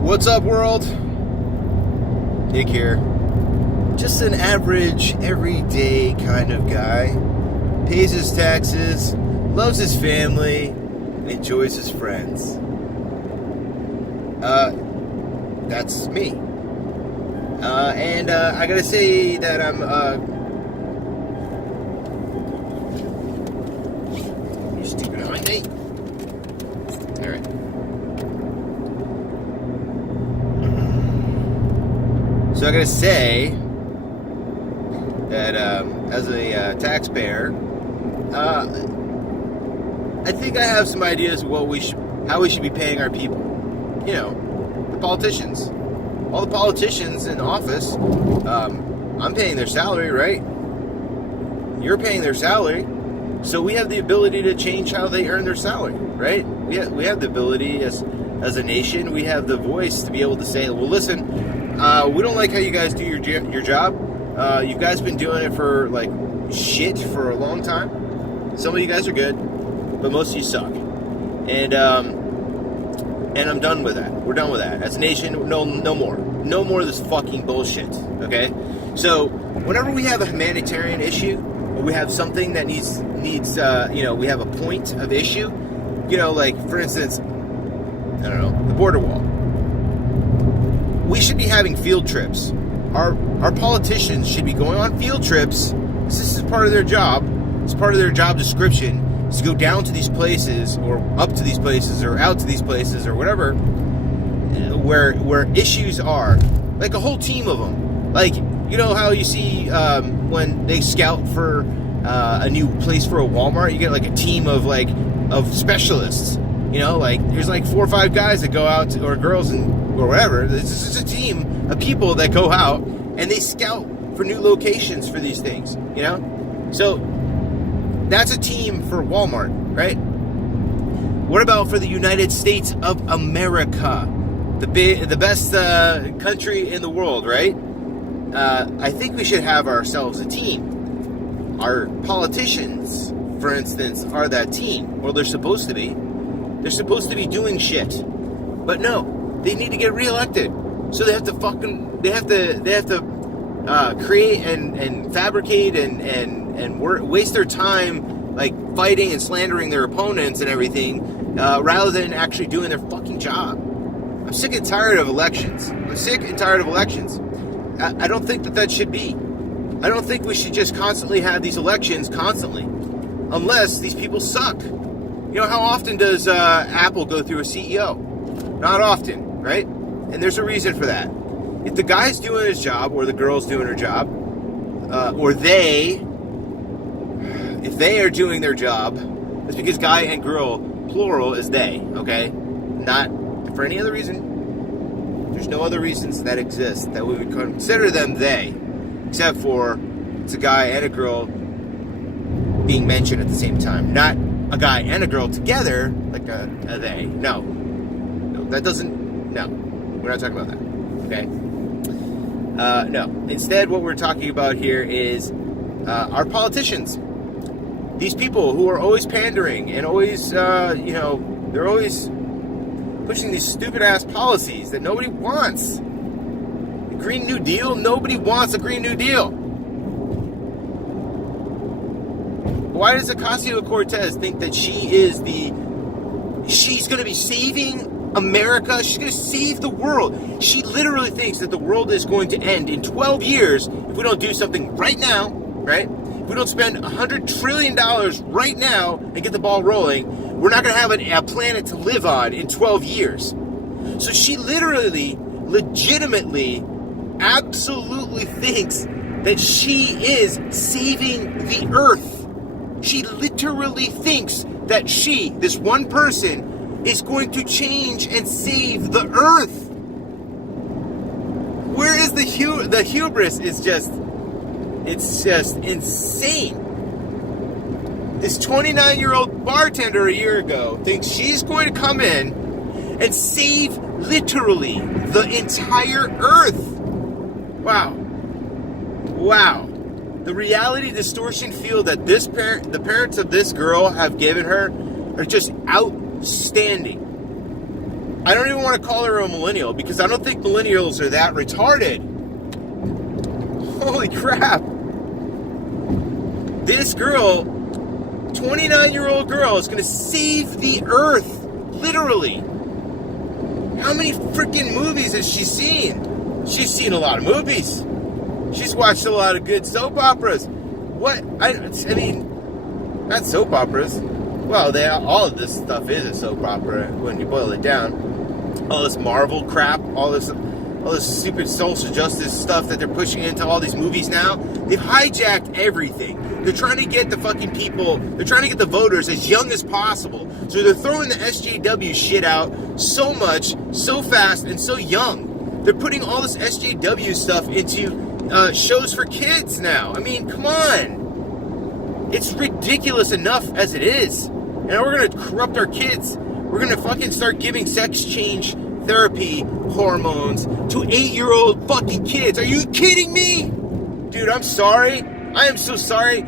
What's up, world? Nick here. Just an average, everyday kind of guy. Pays his taxes, loves his family, enjoys his friends. That's me. And I gotta say that I'm, you stupid behind me. Alright. So I gotta say that as a taxpayer, I think I have some ideas of how we should be paying our people. You know, the politicians. All the politicians in office, I'm paying their salary, right? You're paying their salary. So we have the ability to change how they earn their salary, right? We have the ability as a nation, we have the voice to be able to say, well, listen, we don't like how you guys do your job. You guys been doing it for like shit for a long time. Some of you guys are good, but most of you suck. And I'm done with that. We're done with that. As a nation, no more. No more of this fucking bullshit. Okay? So whenever we have a humanitarian issue, or we have something that needs we have a point of issue, like for instance, I don't know, the border wall. We should be having field trips. Our politicians should be going on field trips. This is part of their job. It's part of their job description, is to go down to these places, or up to these places, or out to these places, or whatever, where issues are. Like a whole team of them. Like, you know how you see when they scout for a new place for a Walmart, you get like a team of specialists. Like there's like 4 or 5 guys that go out, or girls or whatever. This is a team of people that go out and they scout for new locations for these things. So that's a team for Walmart, right? What about for the United States of America, the best country in the world, right? I think we should have ourselves a team. Our politicians, for instance, are that team, or they're supposed to be. They're supposed to be doing shit, but no, they need to get reelected. So they have to create and fabricate and waste their time like fighting and slandering their opponents and everything, rather than actually doing their fucking job. I'm sick and tired of elections. I don't think that should be. I don't think we should just constantly have these elections constantly, unless these people suck. How often does Apple go through a CEO? Not often, right? And there's a reason for that. If the guy's doing his job, or the girl's doing her job, if they are doing their job, it's because guy and girl, plural, is they, okay? Not for any other reason. There's no other reasons that exist that we would consider them they, except for it's a guy and a girl being mentioned at the same time. Not a guy and a girl together, like a they. No, that doesn't, no. We're not talking about that, okay? No. Instead, what we're talking about here is our politicians. These people who are always pandering and always, they're always pushing these stupid-ass policies that nobody wants. The Green New Deal? Nobody wants a Green New Deal. Why does Ocasio-Cortez think that she's going to be saving America? She's going to save the world. She literally thinks that the world is going to end in 12 years if we don't do something right now, right? If we don't spend $100 trillion right now and get the ball rolling, we're not going to have a planet to live on in 12 years. So she literally, legitimately, absolutely thinks that she is saving the earth. She literally thinks that this one person, is going to change and save the earth. Where is the hubris? It's just insane. This 29-year-old bartender a year ago thinks she's going to come in and save literally the entire earth. Wow. The reality distortion field that the parents of this girl have given her are just outstanding. I don't even want to call her a millennial because I don't think millennials are that retarded. Holy crap. This girl, 29-year-old girl, is going to save the earth. Literally. How many freaking movies has she seen? She's seen a lot of movies. She's watched a lot of good soap operas. What? I mean, not soap operas. Well, all of this stuff is a soap opera when you boil it down. All this Marvel crap, all this stupid social justice stuff that they're pushing into all these movies now. They've hijacked everything. They're trying to get the fucking people, they're trying to get the voters as young as possible. So they're throwing the SJW shit out so much, so fast, and so young. They're putting all this SJW stuff into shows for kids now. I mean, come on. It's ridiculous enough as it is. And we're going to corrupt our kids. We're going to fucking start giving sex change therapy hormones to 8-year-old fucking kids. Are you kidding me? Dude, I'm sorry. I am so sorry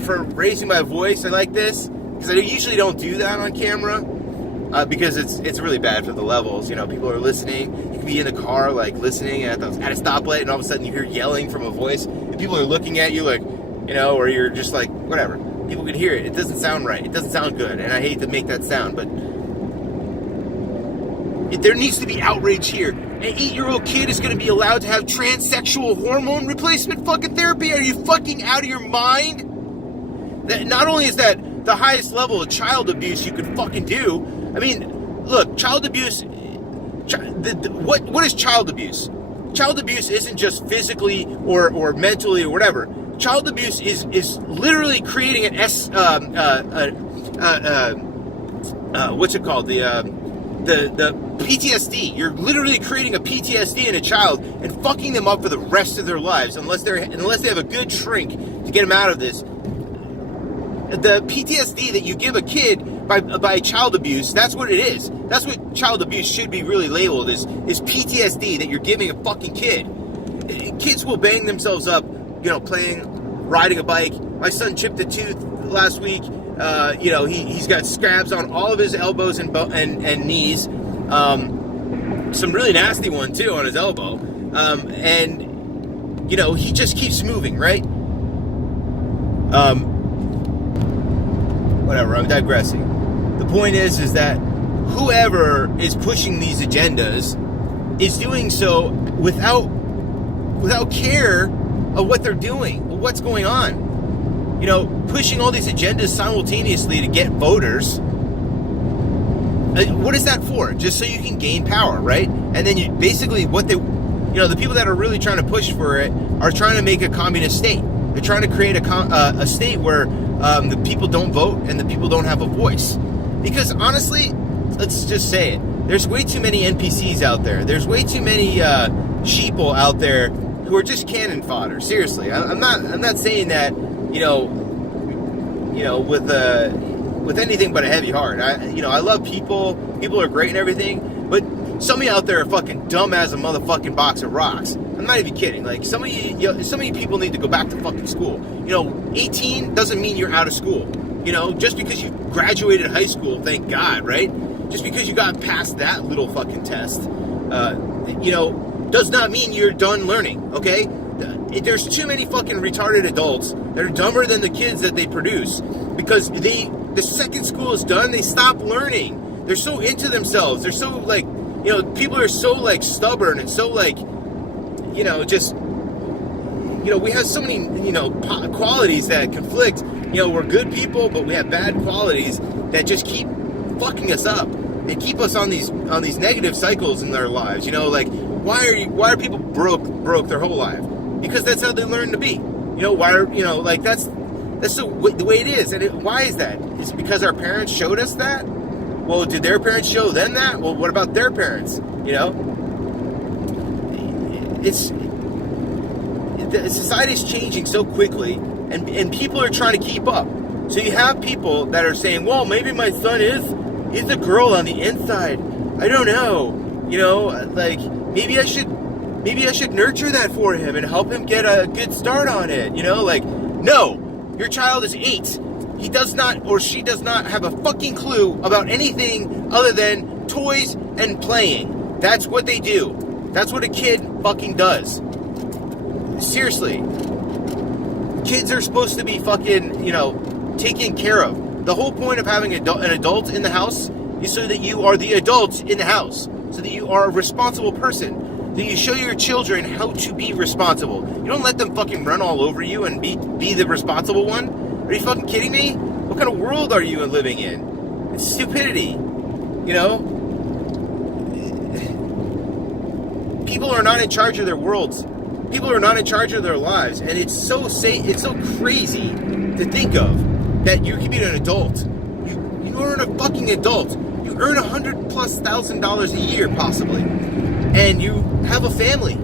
for raising my voice like this, because I usually don't do that on camera, because it's really bad for the levels. You know, people are listening. You can be in the car, like, listening at a stoplight, and all of a sudden you hear yelling from a voice, and people are looking at you like, you know, or you're just like, whatever. People can hear it. It doesn't sound right. It doesn't sound good, and I hate to make that sound, but there needs to be outrage here. An 8-year-old kid is going to be allowed to have transsexual hormone replacement fucking therapy? Are you fucking out of your mind? That not only is that the highest level of child abuse you could fucking do. I mean, look, child abuse. What is child abuse? Child abuse isn't just physically or mentally or whatever. Child abuse is literally creating an what's it called? The PTSD. You're literally creating a PTSD in a child and fucking them up for the rest of their lives unless they have a good shrink to get them out of this. The PTSD that you give a kid by child abuse, that's what it is. That's what child abuse should be really labeled, is PTSD that you're giving a fucking kid. Kids will bang themselves up, you know, riding a bike. My son chipped a tooth last week. You know, he's got scabs on all of his elbows and knees. Some really nasty one too on his elbow. And you know, he just keeps moving, right? Whatever, I'm digressing. The point is that whoever is pushing these agendas is doing so without care of what they're doing, or what's going on. You know, pushing all these agendas simultaneously to get voters. What is that for? Just so you can gain power, right? And then you basically the people that are really trying to push for it are trying to make a communist state. They're trying to create a state where the people don't vote and the people don't have a voice. Because honestly, let's just say it. There's way too many NPCs out there. There's way too many sheeple out there who are just cannon fodder. Seriously, I'm not saying that, you know, with anything but a heavy heart. I love people. People are great and everything, but some of you out there are fucking dumb as a motherfucking box of rocks. I'm not even kidding. Like, some of you people need to go back to fucking school. 18 doesn't mean you're out of school. Just because you graduated high school, thank God, right? Just because you got past that little fucking test, does not mean you're done learning, okay? There's too many fucking retarded adults that are dumber than the kids that they produce, because the second school is done, they stop learning. They're so into themselves. They're so, like, people are so, like, stubborn and so, like, we have so many, qualities that conflict. We're good people, but we have bad qualities that just keep fucking us up and keep us on these negative cycles in their lives. Why are people broke their whole life? Because that's how they learn to be. That's the way it is. And why is that? Is it because our parents showed us that? Well, did their parents show them that? Well, what about their parents? Society's changing so quickly, and people are trying to keep up. So you have people that are saying, well, maybe my son is a girl on the inside. I don't know. Maybe I should nurture that for him and help him get a good start on it. No, your child is 8. He does not, or she does not have a fucking clue about anything other than toys and playing. That's what they do. That's what a kid fucking does. Seriously. Kids are supposed to be fucking, taken care of. The whole point of having an adult in the house is so that you are the adult in the house. So that you are a responsible person. That you show your children how to be responsible. You don't let them fucking run all over you and be the responsible one. Are you fucking kidding me? What kind of world are you living in? It's stupidity. People are not in charge of their worlds. People are not in charge of their lives. And it's so crazy to think of that you can be an adult. You are a fucking adult. You earn $100,000+ a year, possibly. And you have a family.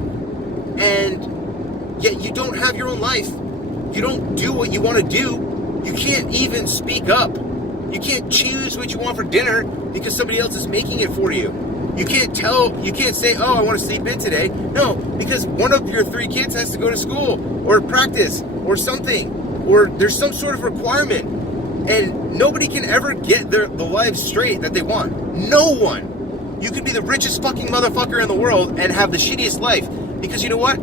And yet you don't have your own life. You don't do what you want to do. You can't even speak up. You can't choose what you want for dinner because somebody else is making it for you. You can't say, oh, I want to sleep in today. No, because one of your 3 kids has to go to school or practice or something. Or there's some sort of requirement. And nobody can ever get the lives straight that they want. No one. You could be the richest fucking motherfucker in the world and have the shittiest life. Because you know what?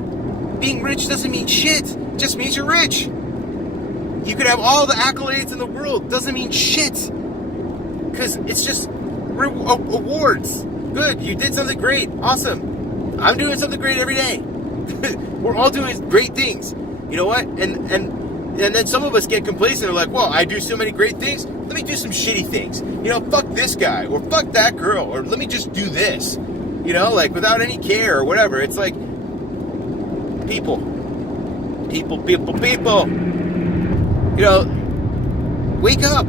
Being rich doesn't mean shit. It just means you're rich. You could have all the accolades in the world. Doesn't mean shit. Because it's just awards. Good. You did something great. Awesome. I'm doing something great every day. We're all doing great things. You know what? And then some of us get complacent and are like, well, I do so many great things. Let me do some shitty things. Fuck this guy or fuck that girl or let me just do this. Without any care or whatever. It's like people. Wake up.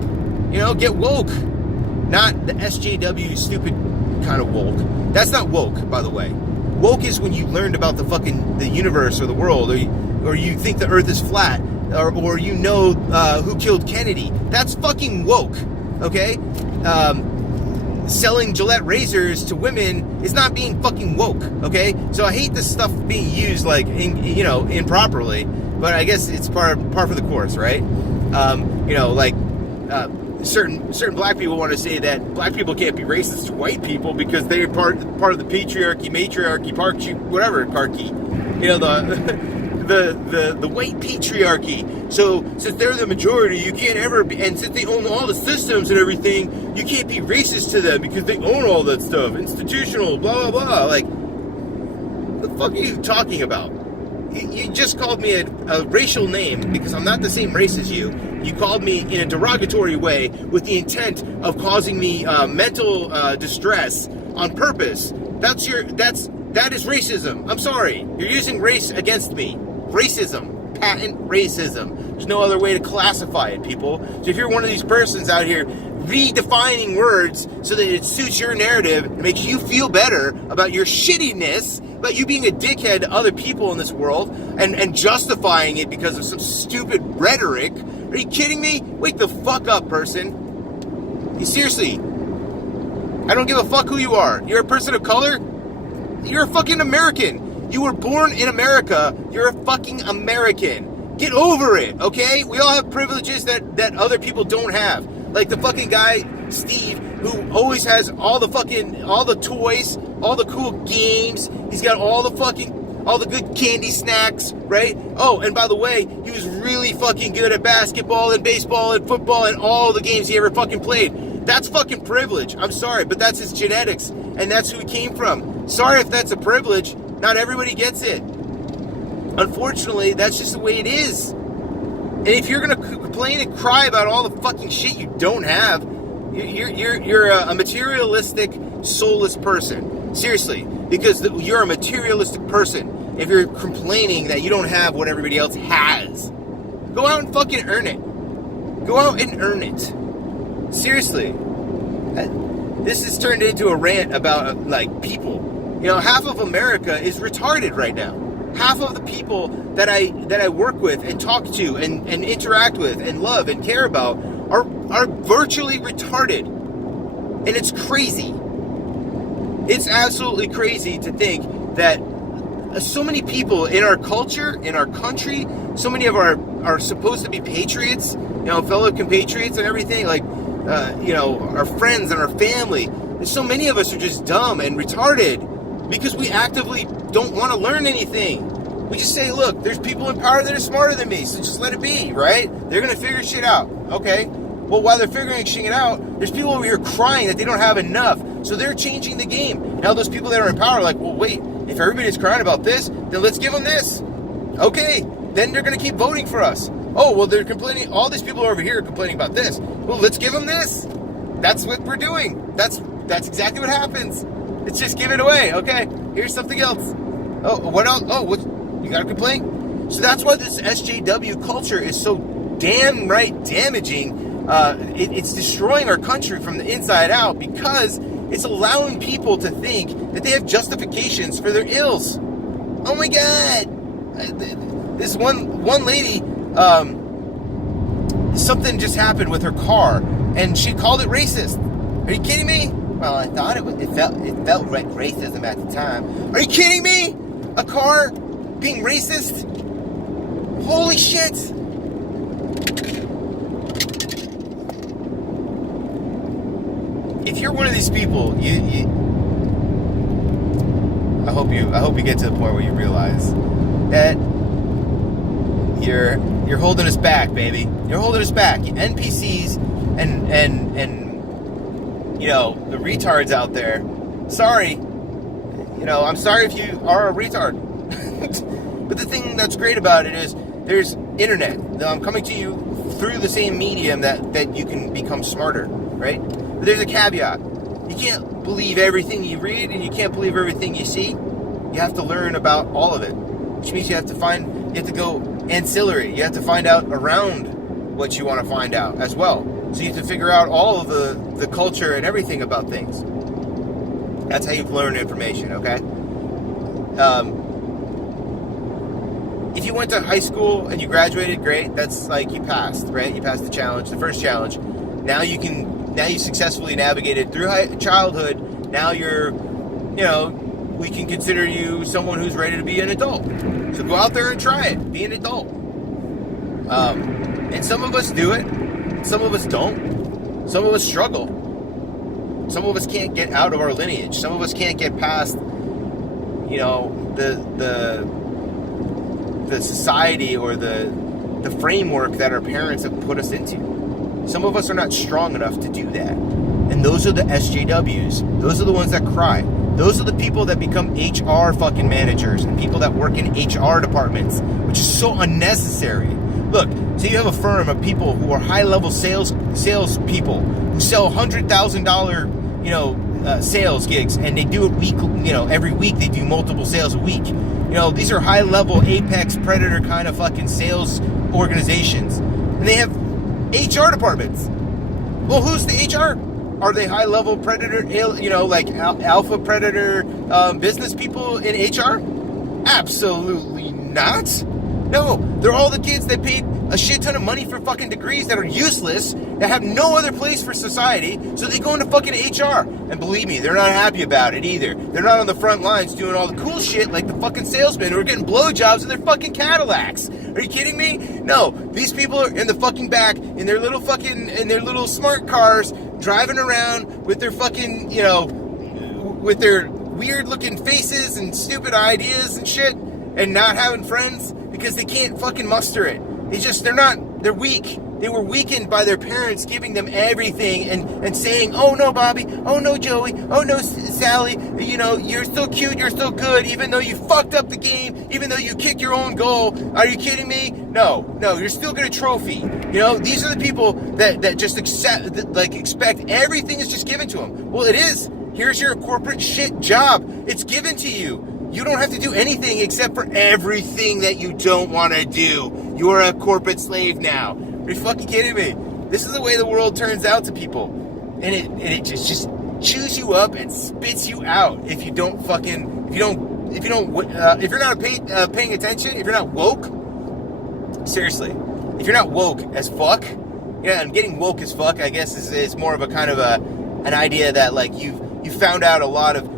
Get woke. Not the SJW stupid kind of woke. That's not woke, by the way. Woke is when you learned about the universe or the world, or you think the earth is flat, or who killed Kennedy. That's fucking woke, okay? Selling Gillette razors to women is not being fucking woke, okay? So I hate this stuff being used improperly, but I guess it's par for the course, right? Certain black people want to say that black people can't be racist to white people because they're part of the patriarchy, matriarchy, whatever parky. The white patriarchy. So since they're the majority, you can't ever be, and since they own all the systems and everything, you can't be racist to them because they own all that stuff. Institutional, blah blah blah. Like, what the fuck are you talking about? You just called me a racial name because I'm not the same race as you. You called me in a derogatory way with the intent of causing me mental distress on purpose. That is racism. I'm sorry. You're using race against me. Racism. Patent racism. There's no other way to classify it, people. So if you're one of these persons out here redefining words so that it suits your narrative and makes you feel better about your shittiness, about you being a dickhead to other people in this world and justifying it because of some stupid rhetoric, are you kidding me? Wake the fuck up, person. Seriously. I don't give a fuck who you are. You're a person of color? You're a fucking American. You were born in America. You're a fucking American. Get over it, okay? We all have privileges that other people don't have. Like the fucking guy, Steve, who always has all the toys, all the cool games. He's got all the good candy snacks, right? Oh, and by the way, he was really fucking good at basketball and baseball and football and all the games he ever fucking played. That's fucking privilege. I'm sorry, but that's his genetics, and that's who he came from. Sorry if that's a privilege. Not everybody gets it. Unfortunately, that's just the way it is. And if you're gonna complain and cry about all the fucking shit you don't have, you're a materialistic, soulless person. Seriously, because you're a materialistic person if you're complaining that you don't have what everybody else has. Go out and fucking earn it. Go out and earn it. Seriously. This has turned into a rant about, people. Half of America is retarded right now. Half of the people that I work with and talk to and interact with and love and care about are virtually retarded. And it's crazy. It's absolutely crazy to think that so many people in our culture, in our country, so many of are supposed to be patriots, fellow compatriots and everything, our friends and our family, so many of us are just dumb and retarded because we actively don't want to learn anything. We just say, look, there's people in power that are smarter than me, so just let it be, right? They're going to figure shit out. Okay. Well, while they're figuring shit out, there's people over here crying that they don't have enough, so they're changing the game. Now those people that are in power are like, well, wait, if everybody's crying about this, then let's give them this. Okay. Then they're going to keep voting for us. Oh, well, they're complaining. All these people over here are complaining about this. Well, let's give them this. That's what we're doing. That's exactly what happens. It's just give it away. Okay, here's something else. Oh, what else? Oh, what? You got a complaint? So that's why this SJW culture is so damn right damaging. It's destroying our country from the inside out because it's allowing people to think that they have justifications for their ills. Oh my God! This one lady, something just happened with her car, and she called it racist. Are you kidding me? Well, I thought it felt like racism at the time. Are you kidding me? A car being racist? Holy shit! If you're one of these people, I hope you get to the point where you realize that you're holding us back, baby. You're holding us back. NPCs and you know, the retards out there. Sorry. You know, I'm sorry if you are a retard. But the thing that's great about it is there's internet. I'm coming to you through the same medium that you can become smarter, right? But there's a caveat. You can't believe everything you read and you can't believe everything you see. You have to learn about all of it, which means you have to go ancillary. You have to find out around what you want to find out as well. So you have to figure out all of the culture and everything about things. That's how you learn information, okay? If you went to high school and you graduated, great. That's like you passed, right? You passed the challenge, the first challenge. Now you successfully navigated through childhood. Now we can consider you someone who's ready to be an adult. So go out there and try it. Be an adult. And some of us do it. Some of us don't. Some of us struggle. Some of us can't get out of our lineage. Some of us can't get past, you know, the society or the framework that our parents have put us into. Some of us are not strong enough to do that. And those are the SJWs. Those are the ones that cry. Those are the people that become HR fucking managers and people that work in HR departments, which is so unnecessary. Look, so you have a firm of people who are high-level sales people who sell $100,000, sales gigs, and they do it every week they do multiple sales a week. You know, these are high-level apex predator kind of fucking sales organizations, and they have HR departments. Well, who's the HR? Are they high-level predator, like alpha predator business people in HR? Absolutely not. No, they're all the kids that paid a shit ton of money for fucking degrees that are useless, that have no other place for society, so they go into fucking HR. And believe me, they're not happy about it either. They're not on the front lines doing all the cool shit like the fucking salesmen who are getting blowjobs in their fucking Cadillacs. Are you kidding me? No, these people are in the fucking back in their little smart cars, driving around with their fucking, with their weird looking faces and stupid ideas and shit, and not having friends because they can't fucking muster it. They're weak. They were weakened by their parents giving them everything and saying, oh no, Bobby, oh no, Joey, oh no, Sally, you're so cute, you're so good, even though you fucked up the game, even though you kicked your own goal. Are you kidding me? No, you're still getting a trophy. These are the people that just expect everything is just given to them. Well, it is. Here's your corporate shit job. It's given to you. You don't have to do anything except for everything that you don't want to do. You are a corporate slave now. Are you fucking kidding me? This is the way the world turns out to people. And it just chews you up and spits you out if you're not paying attention, if you're not woke. Seriously. If you're not woke as fuck, and getting woke as fuck, I guess is more of a kind of an idea that like you found out a lot of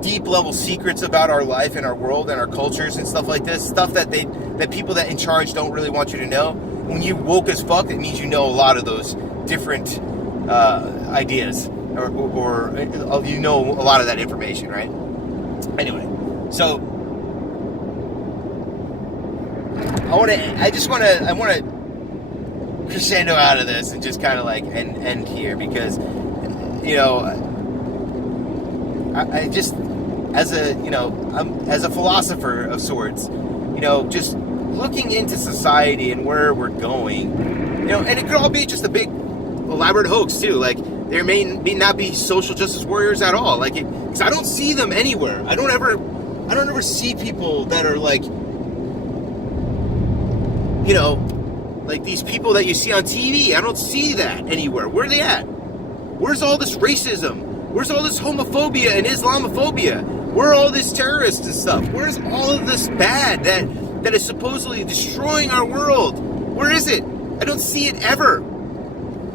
deep level secrets about our life and our world and our cultures and stuff like this, stuff that people that in charge don't really want you to know. When you woke as fuck, it means you know a lot of those different ideas. or you know a lot of that information, right? Anyway, so I want to crescendo out of this and just kind of like end here, because I just, as a philosopher of sorts, just looking into society and where we're going, and it could all be just a big elaborate hoax too. Like, there may not be social justice warriors at all. Like, because I don't see them anywhere. I don't ever see people that are like, like these people that you see on TV. I don't see that anywhere. Where are they at? Where's all this racism? Where's all this homophobia and Islamophobia? Where are all these terrorists and stuff? Where's all of this bad that is supposedly destroying our world? Where is it? I don't see it ever.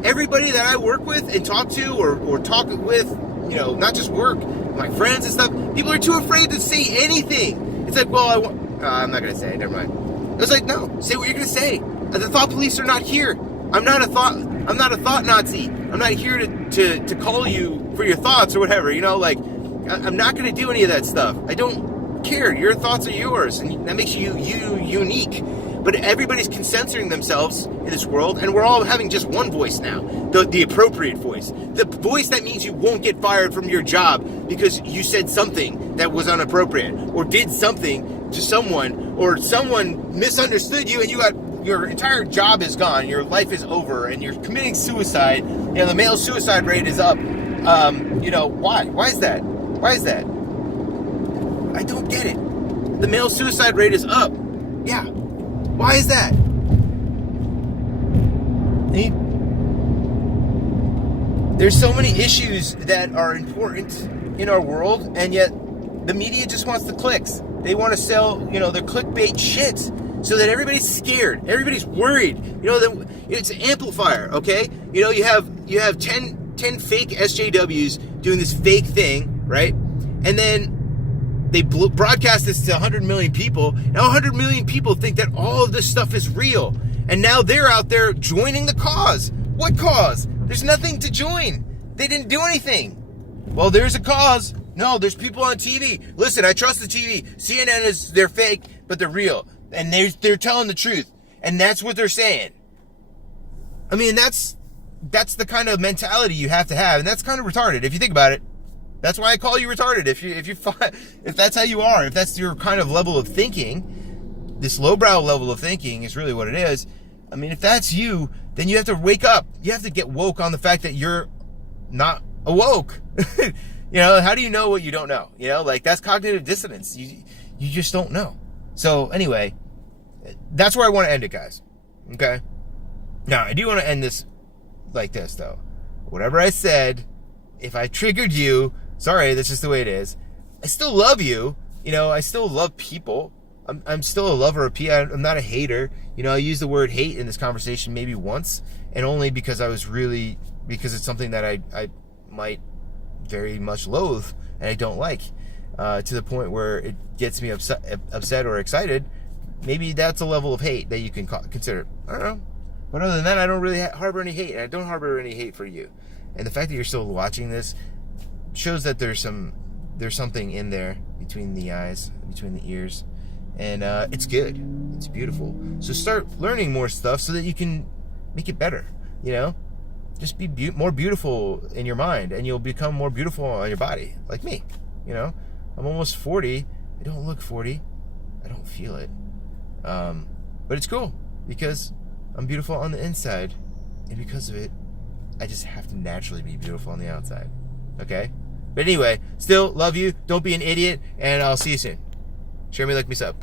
Everybody that I work with and talk to or talk with, not just work, my friends and stuff, people are too afraid to say anything. It's like, well, I'm not going to say it, never mind. I was like, no, say what you're going to say. The thought police are not here. I'm not a thought Nazi. I'm not here to call you for your thoughts or whatever, I'm not going to do any of that stuff. I don't care. Your thoughts are yours, and that makes you unique. But everybody's censoring themselves in this world, and we're all having just one voice now, the appropriate voice. The voice that means you won't get fired from your job because you said something that was inappropriate, or did something to someone, or someone misunderstood you, and your entire job is gone, your life is over, and you're committing suicide. The male suicide rate is up. Why? Why is that? Why is that? I don't get it. The male suicide rate is up. Yeah. Why is that? There's so many issues that are important in our world, and yet the media just wants the clicks. They want to sell, their clickbait shit, so that everybody's scared, everybody's worried. It's an amplifier, okay? You have 10 fake SJWs doing this fake thing, right? And then they broadcast this to 100 million people. Now 100 million people think that all of this stuff is real. And now they're out there joining the cause. What cause? There's nothing to join. They didn't do anything. Well, there's a cause. No, there's people on TV. Listen, I trust the TV. CNN they're fake, but they're real. And they're telling the truth. And that's what they're saying. I mean, that's the kind of mentality you have to have. And that's kind of retarded if you think about it. That's why I call you retarded. If that's how you are, if that's your kind of level of thinking, this lowbrow level of thinking is really what it is. I mean, if that's you, then you have to wake up. You have to get woke on the fact that you're not awoke. How do you know what you don't know? That's cognitive dissonance. You just don't know. So anyway, that's where I want to end it, guys. Okay? Now, I do want to end this like this, though. Whatever I said, if I triggered you, sorry, that's just the way it is. I still love you. I still love people. I'm still a lover of people. I'm not a hater. I used the word hate in this conversation maybe once, and only because because it's something that I might very much loathe and I don't like, to the point where it gets me upset or excited. Maybe that's a level of hate that you can consider. I don't know. But other than that, I don't really harbor any hate, and I don't harbor any hate for you. And the fact that you're still watching this shows that there's something in there between the eyes, between the ears, and it's good. It's beautiful. So start learning more stuff so that you can make it better. Just be more beautiful in your mind, and you'll become more beautiful on your body, like me. I'm almost 40. I don't look 40. I don't feel it. But it's cool because I'm beautiful on the inside, and because of it, I just have to naturally be beautiful on the outside. Okay? But anyway, still love you. Don't be an idiot, and I'll see you soon. Share me, like me, sub.